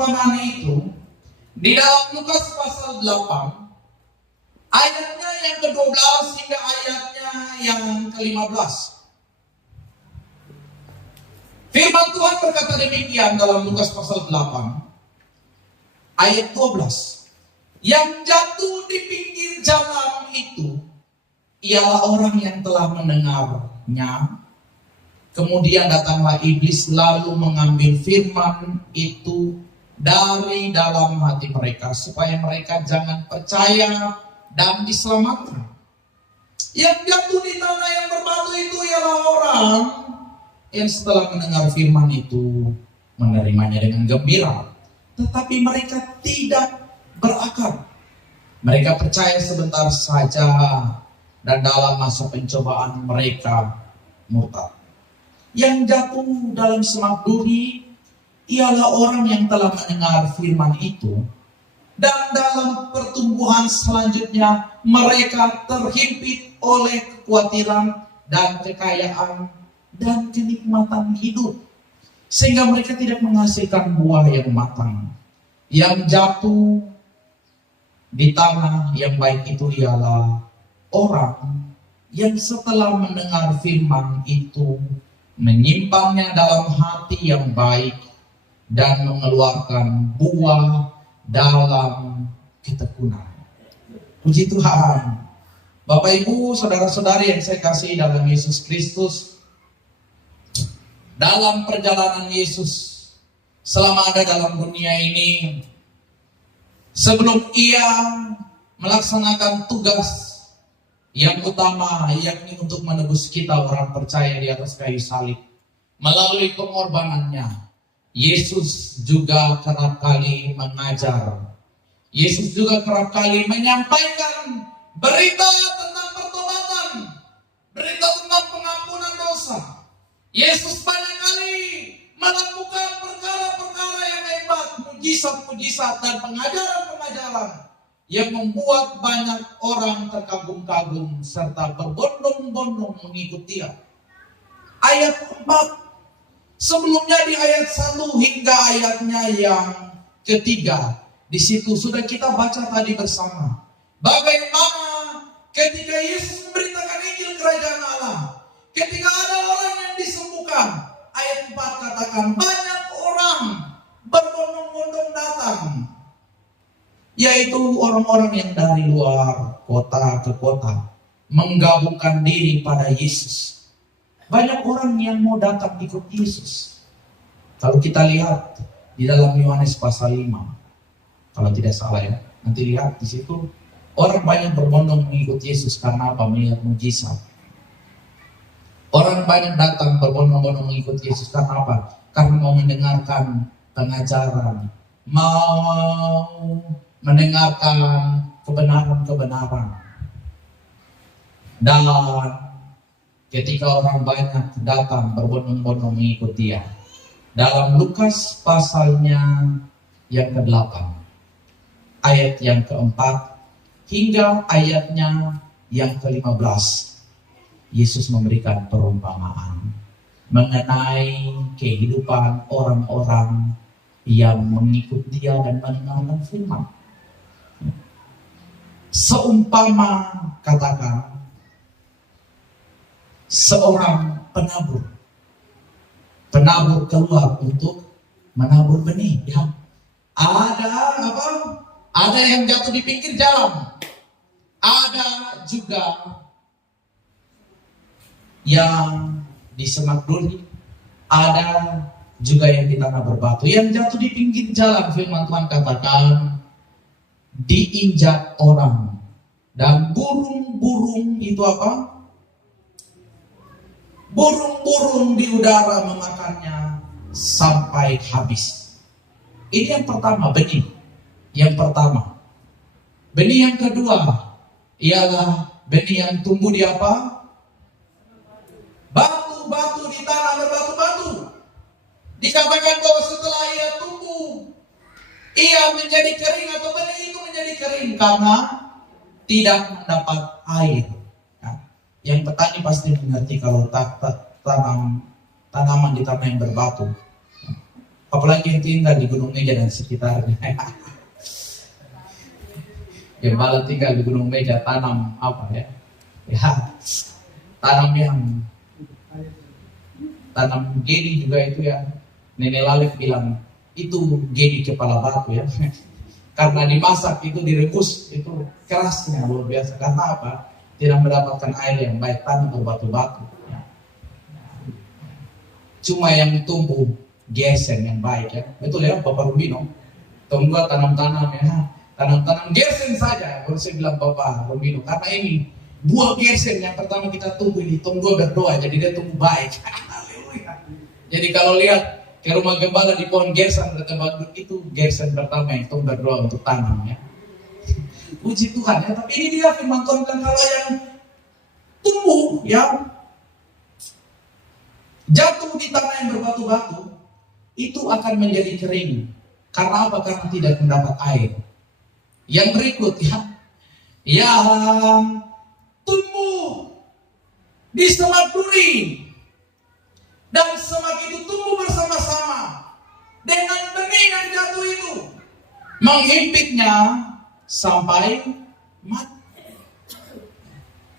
perumpamaan itu di dalam Lukas pasal 8 ayatnya yang ke-12 hingga ayatnya yang ke-15. Firman Tuhan berkata demikian dalam Lukas pasal 8 ayat 12. Yang jatuh di pinggir jalan itu ialah orang yang telah mendengarnya. Kemudian datanglah iblis lalu mengambil firman itu dari dalam hati mereka supaya mereka jangan percaya dan diselamatkan. Yang jatuh di tanah yang berbatu itu ialah orang yang setelah mendengar firman itu menerimanya dengan gembira. Tetapi mereka tidak berakar. Mereka percaya sebentar saja dan dalam masa pencobaan mereka murtad. Yang jatuh dalam semak duri ialah orang yang telah mendengar firman itu dan dalam pertumbuhan selanjutnya mereka terhimpit oleh kekhawatiran dan kekayaan dan kenikmatan hidup sehingga mereka tidak menghasilkan buah yang matang. Yang jatuh di tanah yang baik itu ialah orang yang setelah mendengar firman itu menyimpannya dalam hati yang baik dan mengeluarkan buah dalam ketekunan. Puji Tuhan. Bapak Ibu, saudara-saudari yang saya kasih dalam Yesus Kristus, dalam perjalanan Yesus selama ada dalam dunia ini, sebelum ia melaksanakan tugas yang utama, yakni untuk menebus kita orang percaya di atas kayu salib melalui pengorbanannya, Yesus juga kerap kali mengajar. Yesus juga kerap kali menyampaikan berita tentang pertobatan, berita tentang pengampunan dosa. Yesus banyak kali melakukan perkara-perkara yang hebat, mujizat-mujizat dan pengajaran-pengajaran yang membuat banyak orang terkagum-kagum serta berbondong-bondong mengikuti dia. Ayat 4, sebelumnya di ayat 1 hingga ayatnya yang ketiga, di situ sudah kita baca tadi bersama. Bagaimana ketika Yesus memberitakan Injil Kerajaan Allah, ketika ada orang yang disembuhkan, ayat 4 katakan banyak orang berbondong-bondong datang, yaitu orang-orang yang dari luar kota ke kota menggabungkan diri pada Yesus. Banyak orang yang mau datang ikut Yesus. Kalau kita lihat di dalam Yohanes pasal 5, kalau tidak salah ya, nanti lihat di situ orang banyak berbondong mengikut Yesus karena apa? Melihat mujizat. Orang banyak datang berbondong-bondong mengikut Yesus karena apa? Karena mau mendengarkan pengajaran, mau mendengarkan kebenaran-kebenaran. Dan ketika orang banyak datang berbondong-bondong mengikut dia, dalam Lukas pasalnya yang ke-8, ayat yang ke-4 hingga ayatnya yang ke-15, Yesus memberikan perumpamaan mengenai kehidupan orang-orang yang mengikut dia dan mendengarkan firman. Seumpama katakan seorang penabur keluar untuk menabur benih, ya. Ada apa? Ada yang jatuh di pinggir jalan. Ada juga yang di semak duri, ada juga yang di tanah berbatu. Yang jatuh di pinggir jalan, firman Tuhan katakan diinjak orang, dan burung-burung itu apa? Burung-burung di udara memakannya sampai habis. Ini yang pertama, benih. Yang pertama. Benih yang kedua ialah benih yang tumbuh di apa? Batu-batu, di tanah berbatu-batu. Dikatakan bahwa setelah ia tumbuh, ia menjadi kering atau benih itu menjadi kering karena tidak mendapat air. Nah, yang petani pasti mengerti kalau tanaman di tanah yang berbatu. Apalagi yang tinggal di Gunung Meja dan sekitarnya. Gembala tinggal di Gunung Meja, tanam apa ya? Ya, tanam gedi juga itu ya. Nenek Lalek bilang itu gedi kepala batu ya. Karena dimasak itu direbus itu kerasnya luar biasa. Karena apa? Tidak mendapatkan air yang baik, tanah berbatu-batu. Ya. Cuma yang tumbuh gersen yang baik ya. Betul ya Bapak Rubino. Tunggu tanam-tanam ya. Tanam-tanam gersen saja. Baru saya bilang Bapak Rubino. Karena ini buah gersen yang pertama kita tumbuh ini. Tunggu berdoa jadi dia tumbuh baik. Jadi kalau lihat ke rumah gembala di pohon gersen itu gersen pertama yang tumbuh berdoa untuk tanam ya. Puji Tuhan ya. Tapi ini dia firman Tuhan bilang kalau yang tumbuh yang jatuh di tanah yang berbatu-batu itu akan menjadi kering. Karena apa? Karena tidak mendapat air. Yang berikut ya, yang tumbuh di semak duri dan semak itu tumbuh bersama-sama dengan benih yang jatuh itu, menghimpitnya sampai mati.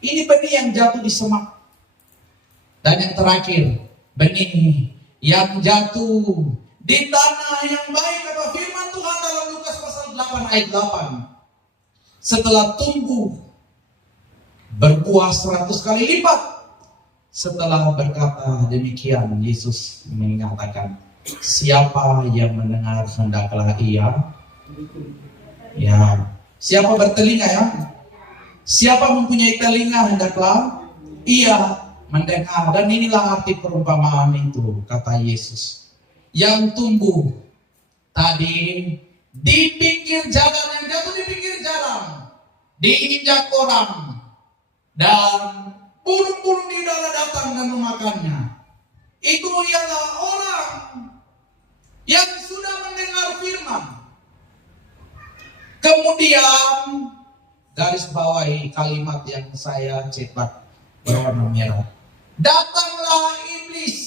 Ini benih yang jatuh di semak. Dan yang terakhir, benih yang jatuh di tanah yang baik, kata firman Tuhan dalam Lukas pasal 8 ayat 8. Setelah tumbuh berbuah 100 kali lipat. Setelah berkata demikian, Yesus mengatakan, siapa yang mendengar hendaklah ia. Ya, siapa bertelinga ya? Siapa mempunyai telinga hendaklah ia mendengar. Dan inilah arti perumpamaan itu, kata Yesus. Yang tumbuh tadi di pinggir jalan, yang jatuh di pinggir jalan, diinjak orang, dan burung-burung di udara datang dan memakannya. Itu ialah orang yang sudah mendengar firman. Kemudian garis bawahi kalimat yang saya cetak berwarna merah. Datanglah iblis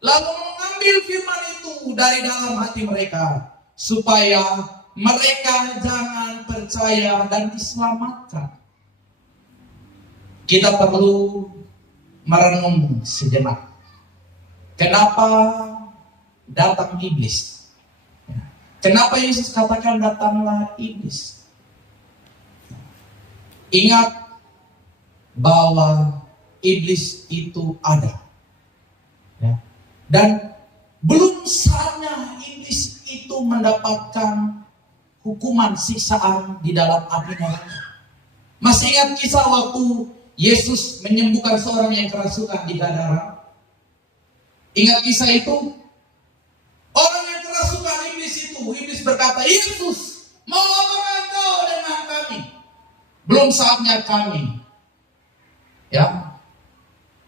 lalu mengambil firman itu dari dalam hati mereka supaya mereka jangan percaya dan diselamatkan. Kita perlu merenung sejenak. Kenapa datang iblis? Kenapa Yesus katakan datanglah iblis? Ingat bahwa iblis itu ada. Ya. Dan belum saatnya iblis itu mendapatkan hukuman siksaan di dalam api neraka. Masih ingat kisah waktu Yesus menyembuhkan seorang yang kerasukan di Gadara? Ingat kisah itu? Orang yang kerasukan iblis berkata, Yesus, mau apakah engkau dengan kami? Belum saatnya kami. Ya,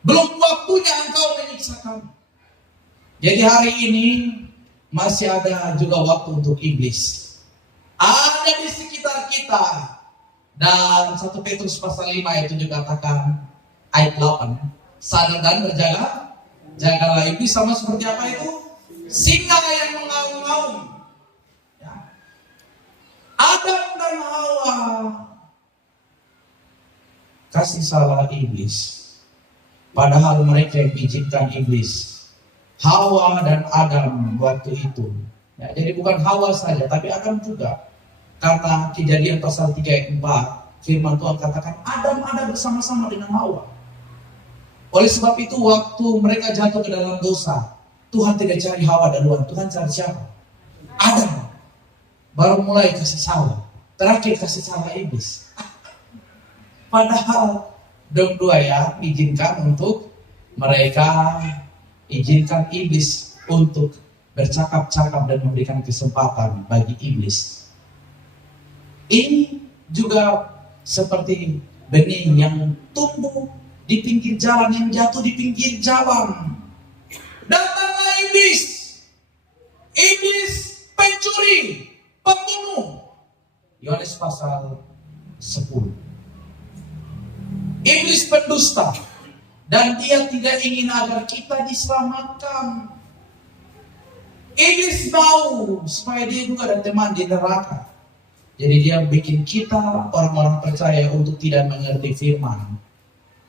belum waktunya engkau menyiksa kami. Jadi hari ini masih ada juga waktu untuk iblis. Ada di sekitar kita. Dan 1 Petrus pasal 5 itu juga katakan ayat 8. Sadar dan berjaga, jagalah iblis sama seperti apa itu? Singa yang mengaum-ngaum. Ya. Adam dan Hawa kasih salah iblis. Padahal mereka yang izinkan iblis. Hawa dan Adam waktu itu. Ya, jadi bukan Hawa saja, tapi Adam juga. Karena Kejadian pasal 3 ayat 4, firman Tuhan katakan Adam ada bersama-sama dengan Hawa. Oleh sebab itu waktu mereka jatuh ke dalam dosa, Tuhan tidak cari Hawa duluan. Tuhan cari siapa? Adam. Baru mulai kasih salah. Terakhir kasih salah iblis. Padahal dua ya izinkan untuk mereka, izinkan iblis untuk bercakap-cakap dan memberikan kesempatan bagi iblis. Ini juga seperti benih yang tumbuh di pinggir jalan, yang jatuh di pinggir jalan. Datanglah iblis. Iblis pencuri, pembunuh. Yohanes pasal 10. Iblis pendusta. Dan dia tidak ingin agar kita diselamatkan. Iblis mau supaya dia juga ada teman di neraka. Jadi dia bikin kita orang-orang percaya untuk tidak mengerti firman.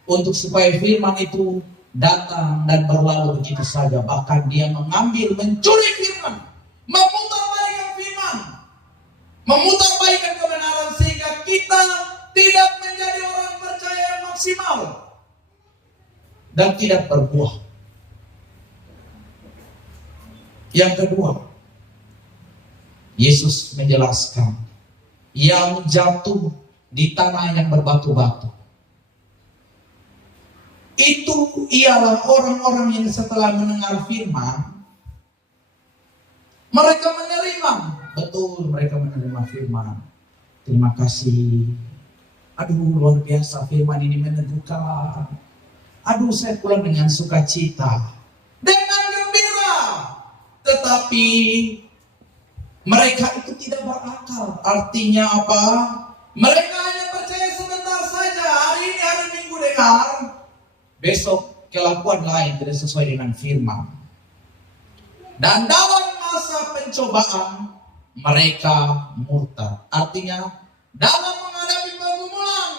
Untuk supaya firman itu datang dan berlalu begitu saja. Bahkan dia mengambil, mencuri firman. Memutarbalikkan firman. Memutarbalikkan kebenaran sehingga kita tidak menjadi orang percaya yang maksimal. Dan tidak berbuah. Yang kedua, Yesus menjelaskan yang jatuh di tanah yang berbatu-batu itu ialah orang-orang yang setelah mendengar firman mereka menerima. Betul, mereka menerima firman. Terima kasih. Aduh, luar biasa, firman ini meneguhkan. Aduh, saya pulang dengan sukacita, dengan gembira. Tetapi mereka itu tidak berakal. Artinya apa? Mereka hanya percaya sebentar saja. Hari ini, hari Minggu dengar, besok kelakuan lain tidak sesuai dengan firman. Dan dalam masa pencobaan mereka murtad. Artinya dalam menghadapi pergumulan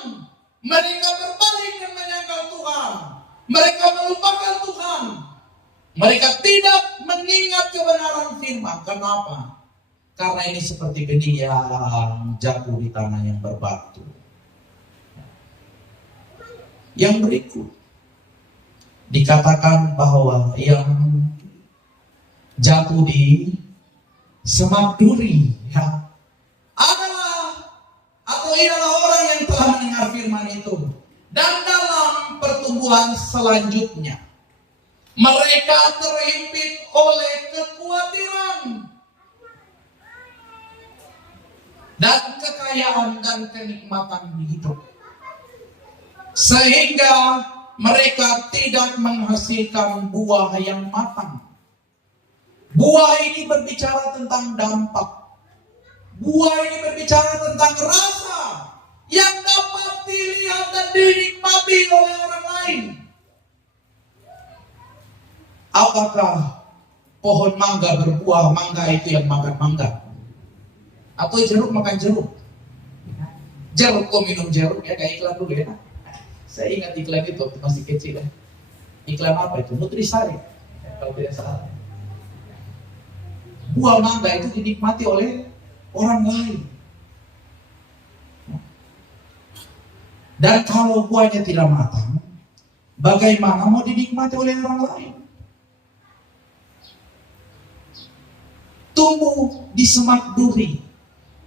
mereka berbalik dan menyangkal Tuhan. Mereka melupakan Tuhan. Mereka tidak mengingat kebenaran firman. Kenapa? Karena ini seperti benih yang jatuh di tanah yang berbatu. Yang berikut dikatakan bahwa yang jatuh di semak duri adalah orang yang telah mendengar firman itu dan dalam pertumbuhan selanjutnya mereka terhimpit oleh kekhawatiran dan kekayaan dan kenikmatan hidup sehingga mereka tidak menghasilkan buah yang matang. Buah ini berbicara tentang dampak. Buah ini berbicara tentang rasa yang dapat dilihat dan dinikmati oleh orang lain. Apakah pohon mangga berbuah mangga itu yang makan mangga? Atau jeruk makan jeruk? Jeruk kok minum jeruk ya, kayak iklan dulu ya. Saya ingat iklan itu waktu masih kecil ya. Iklan apa itu? Nutrisari kalau tidak salah. Buah mangga itu dinikmati oleh orang lain. Dan kalau buahnya tidak matang, bagaimana mau dinikmati oleh orang lain? Tumbuh di semak duri.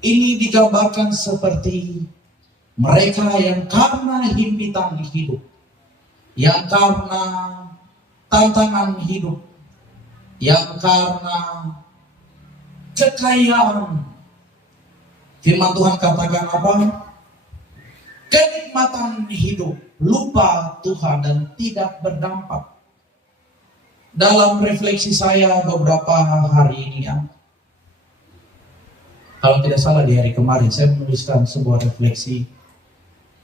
Ini digambarkan seperti mereka yang karena himpitan hidup, yang karena tantangan hidup, yang karena kekayaan. Firman Tuhan katakan apa? Kenikmatan hidup, lupa Tuhan dan tidak berdampak. Dalam refleksi saya beberapa hari ini ya, kalau tidak salah di hari kemarin saya menuliskan sebuah refleksi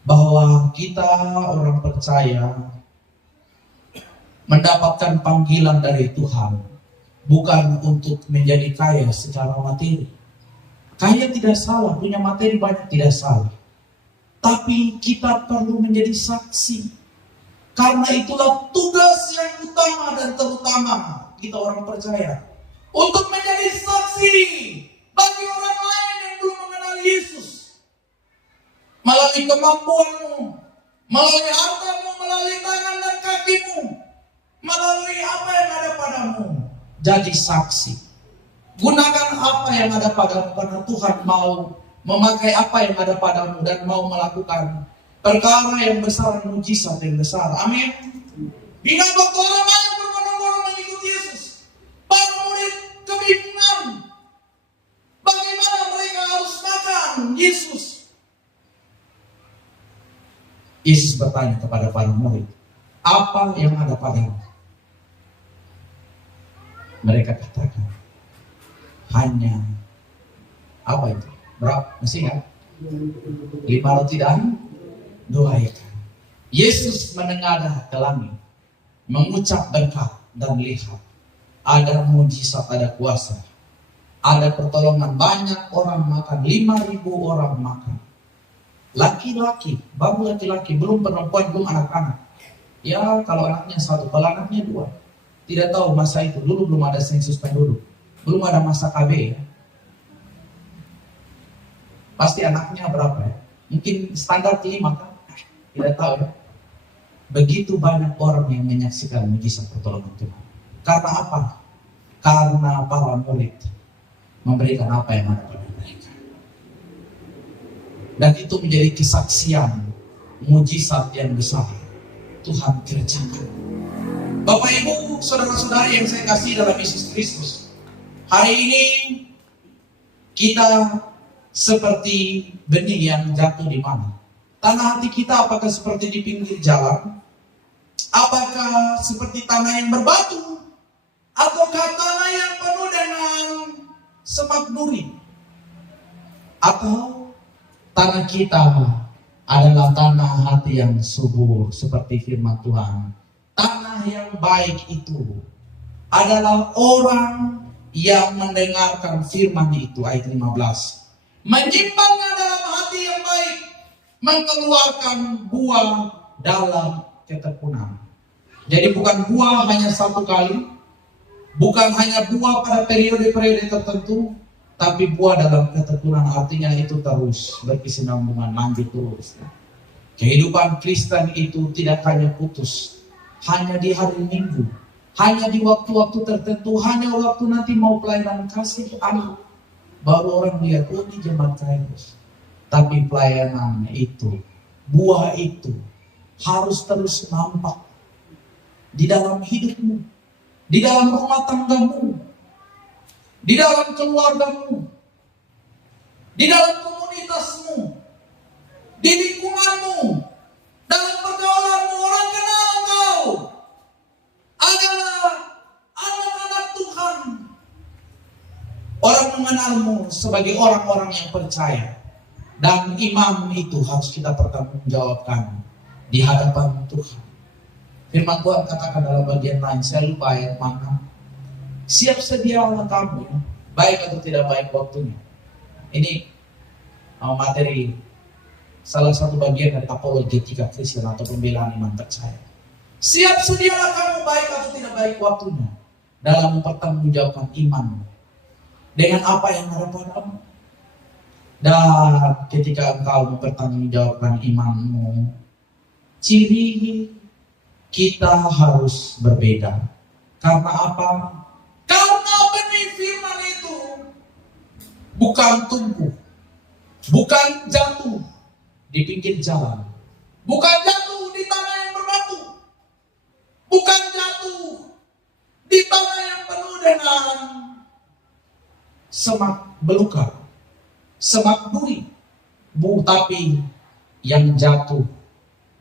bahwa kita orang percaya mendapatkan panggilan dari Tuhan bukan untuk menjadi kaya secara materi. Kaya tidak salah, punya materi banyak tidak salah. Tapi kita perlu menjadi saksi. Karena itulah tugas yang utama dan terutama kita orang percaya. Untuk menjadi saksi bagi orang lain yang belum mengenal Yesus. Melalui kemampuanmu, melalui hartamu, melalui tangan dan kakimu, melalui apa yang ada padamu. Jadi saksi. Gunakan apa yang ada padamu karena Tuhan mau memakai apa yang ada padamu dan mau melakukan perkara yang besar, mujizat yang besar. Amin. Ingat waktu orang banyak berbondong-bondong mengikuti Yesus, para murid kebingungan. Bagaimana mereka harus makan Yesus? Yesus bertanya kepada para murid, apa yang ada padamu? Mereka katakan, hanya apa itu? Berapa? Masih ingat? 5 roti dan 2 ikan. Yesus menengadah ke langit, mengucap berkat dan lihat. ada mujizat, ada kuasa, ada pertolongan. Banyak orang makan, 5.000 orang makan. Laki-laki, baru laki-laki, belum perempuan, belum anak-anak. Ya kalau anaknya satu, kalau anaknya dua. Tidak tahu masa itu, dulu belum ada sensus penduduk, belum ada masa KB ya. Pasti anaknya berapa ya? Mungkin standar 5 kan? Tidak tahu ya. Begitu banyak orang yang menyaksikan mujizat pertolongan Tuhan. Karena apa? Karena para murid memberikan apa yang ada pada mereka. Dan itu menjadi kesaksian mujizat yang besar Tuhan kerjakan. Bapak Ibu, saudara-saudari yang saya kasih dalam Yesus Kristus, hari ini kita seperti benih yang jatuh di mana? Tanah hati kita apakah seperti di pinggir jalan? Apakah seperti tanah yang berbatu? Ataukah tanah yang penuh dengan semak duri? Atau tanah kita adalah tanah hati yang subur seperti firman Tuhan? Tanah yang baik itu adalah orang yang mendengarkan firman itu, ayat 15. Menyimpannya dalam hati yang baik, mengeluarkan buah dalam ketekunan. Jadi bukan buah hanya satu kali, bukan hanya buah pada periode-periode tertentu, tapi buah dalam ketekunan, artinya itu terus berkesinambungan, lanjut terus. Kehidupan Kristen itu tidak hanya putus, hanya di hari Minggu, hanya di waktu-waktu tertentu, hanya waktu nanti mau pelayanan kasih anak, baru orang lihat, oh ini jemaat Kairos. Tapi pelayanan itu, buah itu harus terus nampak di dalam hidupmu, di dalam rumah tanggamu, di dalam keluargamu, di dalam komunitasmu, di lingkunganmu, dalam pergaulanmu. Orang kenal engkau adalah anak-anak Tuhan. Orang mengenalmu sebagai orang-orang yang percaya. Dan iman itu harus kita pertanggungjawabkan di hadapan Tuhan. Firman Tuhan katakan dalam bagian lain, saya lupa ayat mana. Siap sedialah kamu, baik atau tidak baik waktunya. Ini materi salah satu bagian dari apologetika Kristen atau pembelaan iman percaya. Siap sedialah kamu, baik atau tidak baik waktunya, dalam mempertanggungjawabkan iman dengan apa yang ada padamu. Dan ketika engkau mempertanggungjawabkan imanmu, ciri kita harus berbeda. Karena apa? Karena benih firman itu bukan tumbuh, bukan jatuh di pinggir jalan, bukan jatuh di tanah yang berbatu, bukan jatuh di tanah yang penuh dengan semak belukar, semak duri, tapi yang jatuh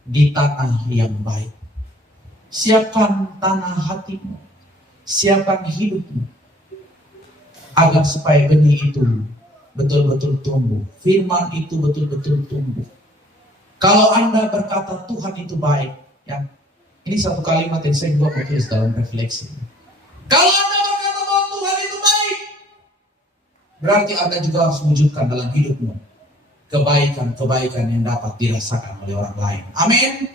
di tanah yang baik. Siapkan tanah hatimu, siapkan hidupmu, agar supaya benih itu betul-betul tumbuh, firman itu betul-betul tumbuh. Kalau Anda berkata Tuhan itu baik, ya, ini satu kalimat yang saya juga tulis dalam refleksi. Kalau Anda berkata bahwa Tuhan itu baik, berarti Anda juga harus wujudkan dalam hidupmu kebaikan-kebaikan yang dapat dirasakan oleh orang lain. Amin.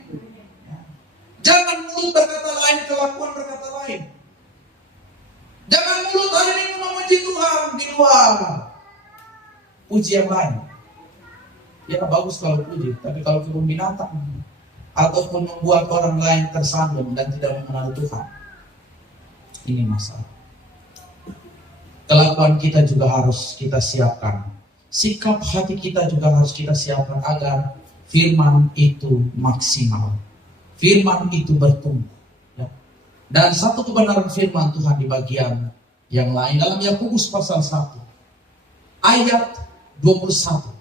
Jangan mulut berkata lain, kelakuan berkata lain. Jangan mulut hari ini memuji Tuhan di luar puji yang lain. Ya bagus kalau puji, tapi kalau kebun binatang ataupun membuat orang lain tersandung dan tidak mengenal Tuhan, ini masalah. Kelakuan kita juga harus kita siapkan. Sikap hati kita juga harus kita siapkan agar firman itu maksimal. Firman itu bertumbuh. Ya. Dan satu kebenaran firman Tuhan di bagian yang lain dalam Yakobus pasal 1 ayat 21.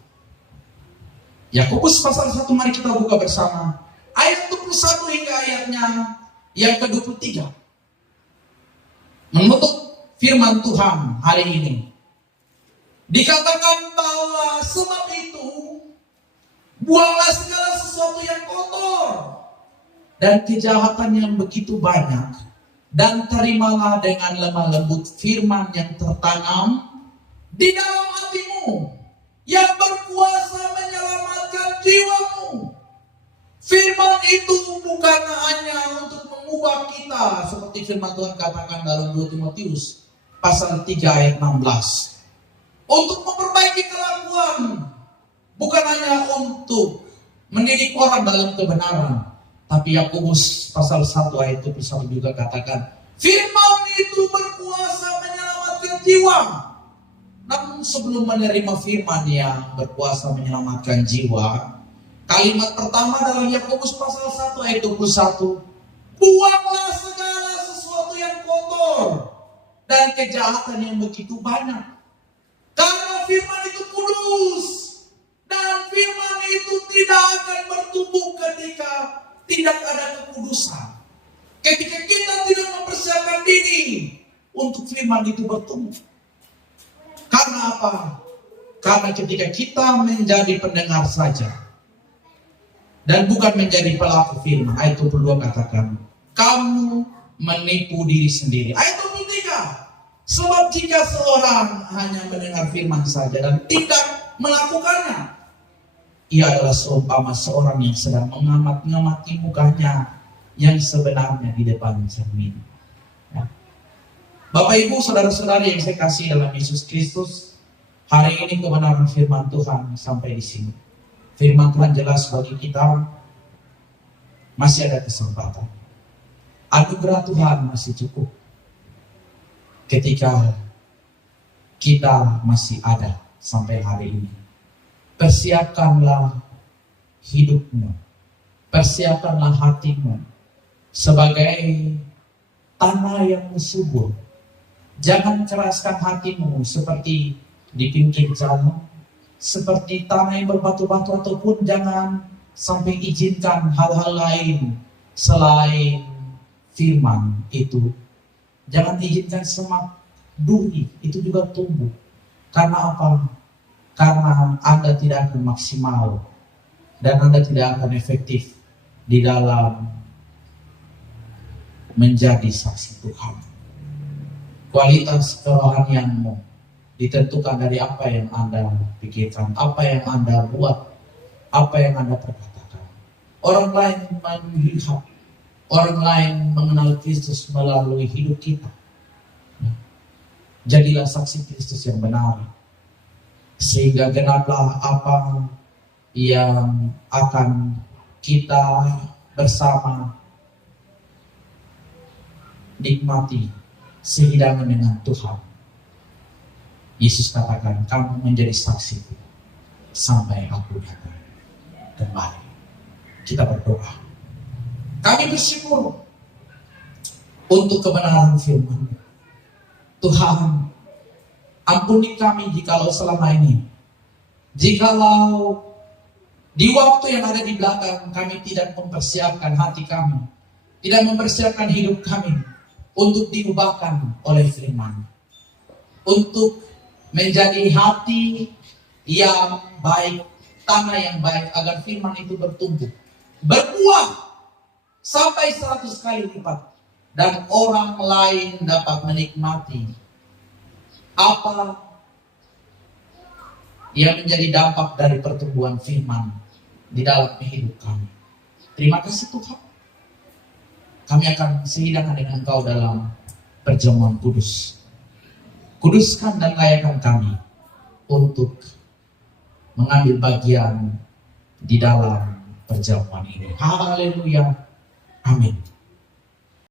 Yakobus pasal 1, mari kita buka bersama. Ayat 21 hingga ayatnya yang ke-23. Menutup firman Tuhan hari ini. Dikatakan bahwa sebab itu buanglah segala sesuatu yang kotor dan kejahatan yang begitu banyak, dan terimalah dengan lemah lembut firman yang tertanam di dalam hatimu, yang berkuasa menyelamatkan jiwamu. Firman itu bukan hanya untuk mengubah kita, seperti firman Tuhan katakan dalam 2 Timotius pasal 3 ayat 16. Untuk memperbaiki kelakuan, bukan hanya untuk mendidik orang dalam kebenaran. Tapi Yakobus pasal 1 ayat 21 juga katakan, firman itu berkuasa menyelamatkan jiwa. Namun sebelum menerima firman yang berkuasa menyelamatkan jiwa, kalimat pertama dalam Yakobus pasal 1 ayat 21, buanglah segala sesuatu yang kotor dan kejahatan yang begitu banyak. Karena firman itu kudus, dan firman itu tidak akan bertumbuh ketika tidak ada kekudusan. Ketika kita tidak mempersiapkan diri untuk firman itu bertumbuh. Karena apa? Karena ketika kita menjadi pendengar saja dan bukan menjadi pelaku firman, ayat 22 katakan, kamu menipu diri sendiri. Ayat 23, sebab jika seorang hanya mendengar firman saja dan tidak melakukannya, ia adalah seumpama seorang yang sedang mengamati mukanya yang sebenarnya di depan cermin. Ya. Bapak Ibu, saudara-saudari yang saya kasih dalam Yesus Kristus, hari ini kebenaran firman Tuhan sampai di sini. Firman Tuhan jelas bagi kita, masih ada kesempatan. Anugerah Tuhan masih cukup. Ketika kita masih ada sampai hari ini. Persiapkanlah hidupmu, persiapkanlah hatimu sebagai tanah yang subur. Jangan keraskan hatimu seperti di pinggir jalan, seperti tanah yang berbatu-batu, ataupun jangan sampai izinkan hal-hal lain selain firman itu. Jangan izinkan semak duri itu juga tumbuh. Karena apa? Karena Anda tidak akan maksimal dan Anda tidak akan efektif di dalam menjadi saksi Tuhan. Kualitas kerohanianmu ditentukan dari apa yang Anda pikirkan, apa yang Anda buat, apa yang Anda perkatakan. Orang lain melihat, orang lain mengenal Kristus melalui hidup kita. Jadilah saksi Kristus yang benar, sehingga genaplah apa yang akan kita bersama nikmati sehidangan dengan Tuhan. Yesus katakan, kamu menjadi saksiku sampai aku datang kembali. Kita berdoa. Kami bersyukur untuk kebenaran firman. Tuhan, ampuni kami jikalau selama ini, jikalau di waktu yang ada di belakang kami tidak mempersiapkan hati kami, tidak mempersiapkan hidup kami untuk diubahkan oleh firman, untuk menjadi hati yang baik, tanah yang baik, agar firman itu bertumbuh, berbuah sampai 100 kali lipat, dan orang lain dapat menikmati apa yang menjadi dampak dari pertumbuhan firman di dalam hidup kami. Terima kasih Tuhan. Kami akan sehidangan dengan Engkau dalam perjamuan kudus. Kuduskan dan layakkan kami untuk mengambil bagian di dalam perjamuan ini. Haleluya. Amin.